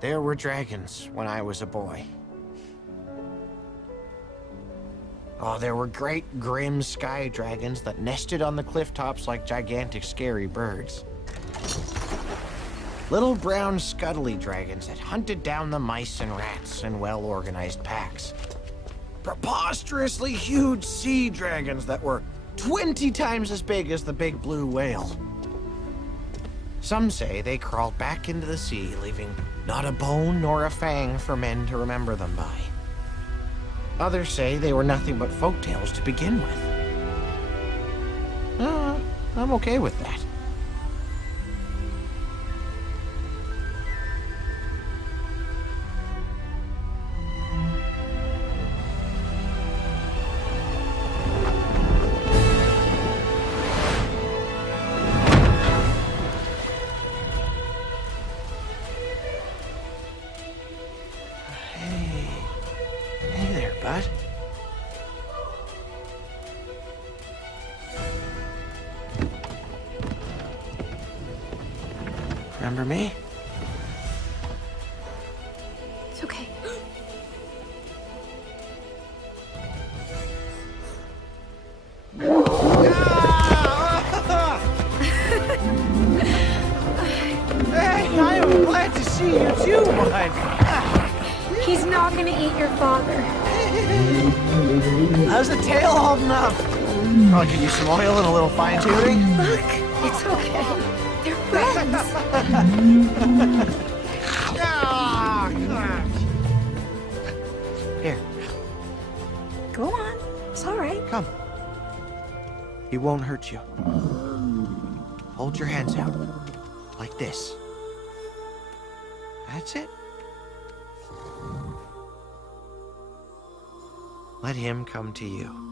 There were dragons when I was a boy. Oh, there were great, grim sky dragons that nested on the cliff tops like gigantic, scary birds. Little brown, scuttly dragons that hunted down the mice and rats in well-organized packs. Preposterously huge sea dragons that were 20 times as big as the big blue whale. Some say they crawled back into the sea, leaving not a bone nor a fang for men to remember them by. Others say they were nothing but folktales to begin with. I'm okay with that. Hey there, bud. Remember me? It's okay. Hey, I am glad to see you too, bud. He's not gonna eat your father. How's the tail holding up? I'll give you some oil and a little fine tuning. Look, it's okay. They're friends. Here, Go on. It's all right. come. He won't hurt you. Hold your hands out. Like this. That's it. Let him come to you.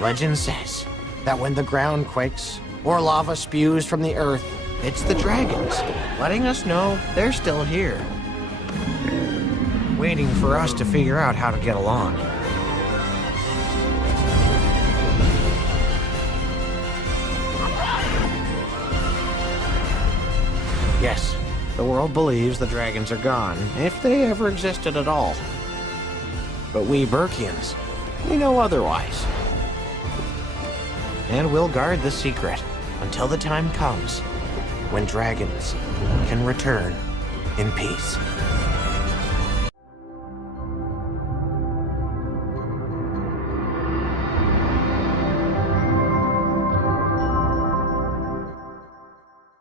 Legend says that when the ground quakes or lava spews from the earth, it's the dragons, letting us know they're still here, waiting for us to figure out how to get along. Yes, the world believes the dragons are gone, if they ever existed at all. But we Burkians, we know otherwise. And we'll guard the secret until the time comes when dragons can return in peace.